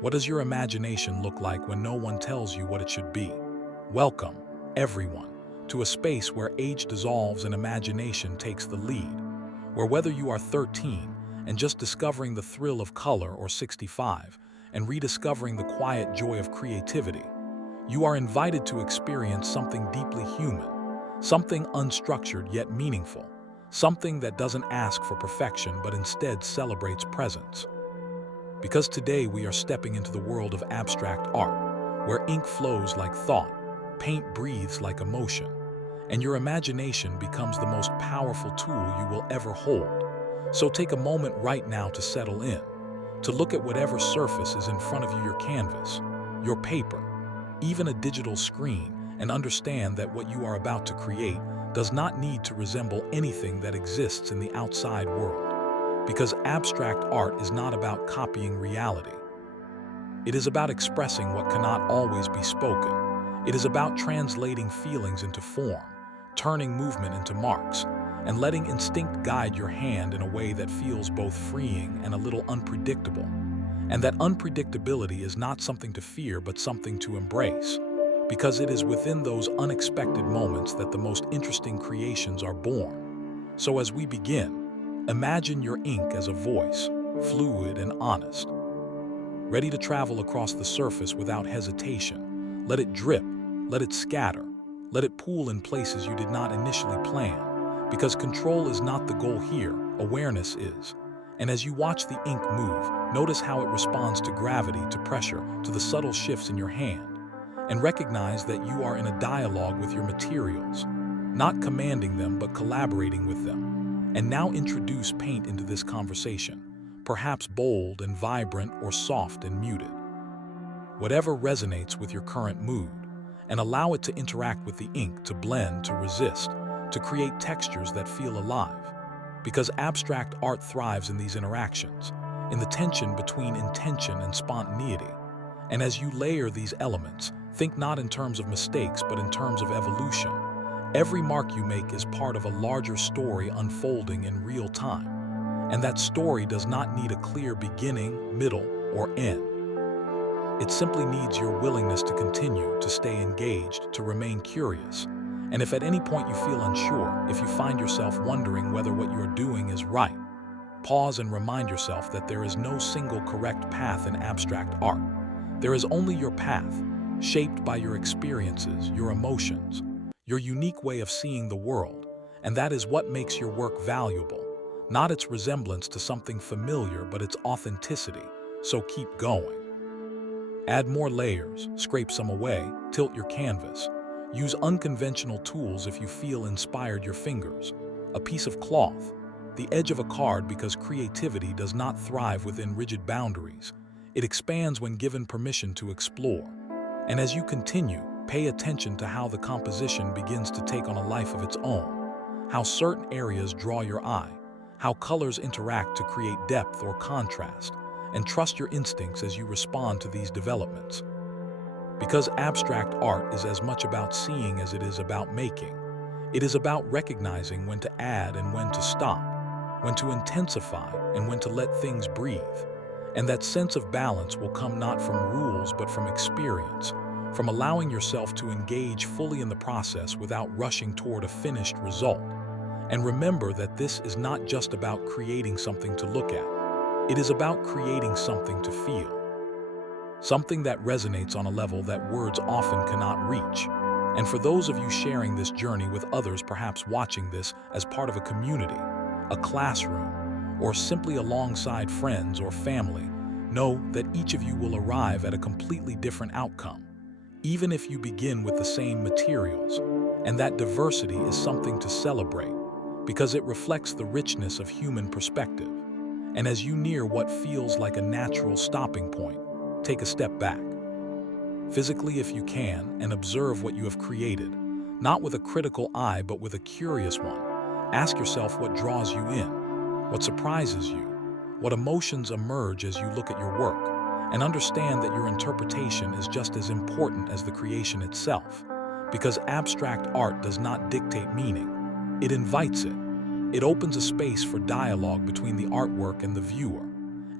What does your imagination look like when no one tells you what it should be? Welcome, everyone, to a space where age dissolves and imagination takes the lead, where whether you are 13 and just discovering the thrill of color or 65 and rediscovering the quiet joy of creativity, you are invited to experience something deeply human, something unstructured yet meaningful, something that doesn't ask for perfection but instead celebrates presence. Because today we are stepping into the world of abstract art, where ink flows like thought, paint breathes like emotion, and your imagination becomes the most powerful tool you will ever hold. So take a moment right now to settle in, to look at whatever surface is in front of you, your canvas, your paper, even a digital screen, and understand that what you are about to create does not need to resemble anything that exists in the outside world. Because abstract art is not about copying reality. It is about expressing what cannot always be spoken. It is about translating feelings into form, turning movement into marks, and letting instinct guide your hand in a way that feels both freeing and a little unpredictable. And that unpredictability is not something to fear, but something to embrace. Because it is within those unexpected moments that the most interesting creations are born. So as we begin, imagine your ink as a voice, fluid and honest, ready to travel across the surface without hesitation. Let it drip, let it scatter, let it pool in places you did not initially plan. Because control is not the goal here, awareness is. And as you watch the ink move, notice how it responds to gravity, to pressure, to the subtle shifts in your hand. And recognize that you are in a dialogue with your materials, not commanding them but collaborating with them. And now introduce paint into this conversation, perhaps bold and vibrant or soft and muted. Whatever resonates with your current mood, and allow it to interact with the ink, to blend, to resist, to create textures that feel alive. Because abstract art thrives in these interactions, in the tension between intention and spontaneity. And as you layer these elements, think not in terms of mistakes but in terms of evolution. Every mark you make is part of a larger story unfolding in real time. And that story does not need a clear beginning, middle, or end. It simply needs your willingness to continue, to stay engaged, to remain curious. And if at any point you feel unsure, if you find yourself wondering whether what you are doing is right, pause and remind yourself that there is no single correct path in abstract art. There is only your path, shaped by your experiences, your emotions, your unique way of seeing the world, and that is what makes your work valuable. Not its resemblance to something familiar, but its authenticity. So keep going. Add more layers, scrape some away, tilt your canvas. Use unconventional tools if you feel inspired, your fingers, a piece of cloth, the edge of a card, because creativity does not thrive within rigid boundaries. It expands when given permission to explore. And as you continue, pay attention to how the composition begins to take on a life of its own, how certain areas draw your eye, how colors interact to create depth or contrast, and trust your instincts as you respond to these developments. Because abstract art is as much about seeing as it is about making. It is about recognizing when to add and when to stop, when to intensify and when to let things breathe. And that sense of balance will come not from rules but from experience, from allowing yourself to engage fully in the process without rushing toward a finished result. And remember that this is not just about creating something to look at. It is about creating something to feel. Something that resonates on a level that words often cannot reach. And for those of you sharing this journey with others, perhaps watching this as part of a community, a classroom, or simply alongside friends or family, know that each of you will arrive at a completely different outcome, even if you begin with the same materials. And that diversity is something to celebrate, because it reflects the richness of human perspective. And as you near what feels like a natural stopping point, take a step back, physically if you can, and observe what you have created, not with a critical eye but with a curious one. Ask yourself what draws you in, what surprises you, what emotions emerge as you look at your work, and understand that your interpretation is just as important as the creation itself, because abstract art does not dictate meaning, it invites it. It opens a space for dialogue between the artwork and the viewer.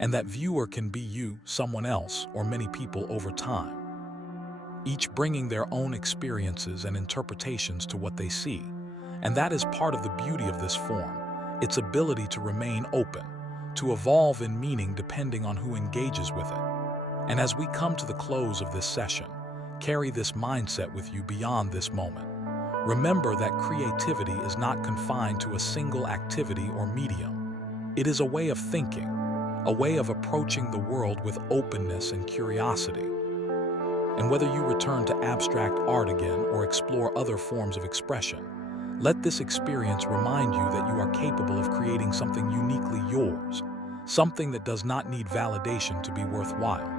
and that viewer can be you, someone else, or many people over time, each bringing their own experiences and interpretations to what they see. And that is part of the beauty of this form, its ability to remain open, to evolve in meaning depending on who engages with it. And as we come to the close of this session, carry this mindset with you beyond this moment. Remember that creativity is not confined to a single activity or medium. It is a way of thinking, a way of approaching the world with openness and curiosity. And whether you return to abstract art again or explore other forms of expression, let this experience remind you that you are capable of creating something uniquely yours, something that does not need validation to be worthwhile,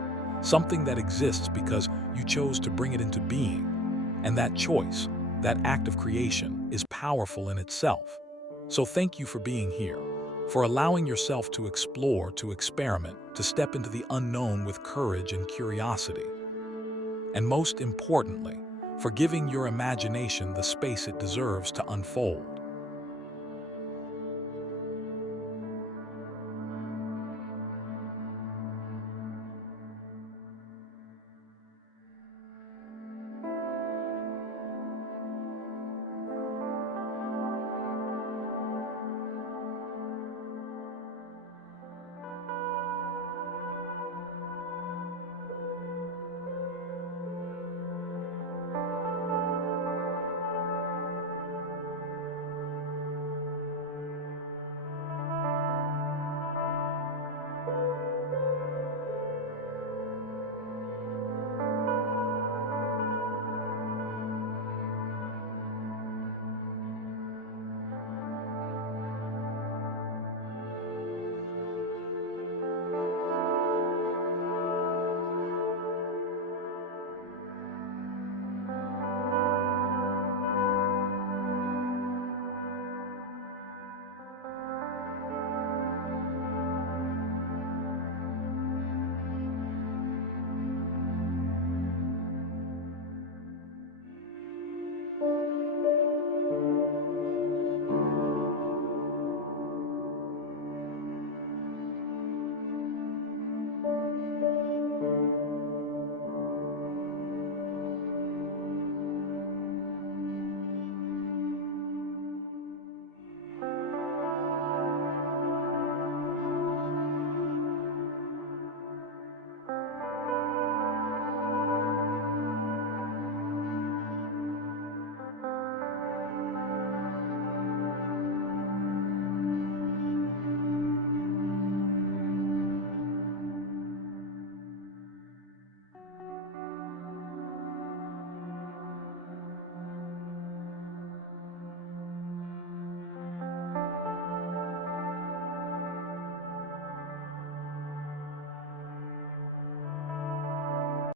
something that exists because you chose to bring it into being. And that choice, that act of creation, is powerful in itself. So thank you for being here, for allowing yourself to explore, to experiment, to step into the unknown with courage and curiosity. And most importantly, for giving your imagination the space it deserves to unfold.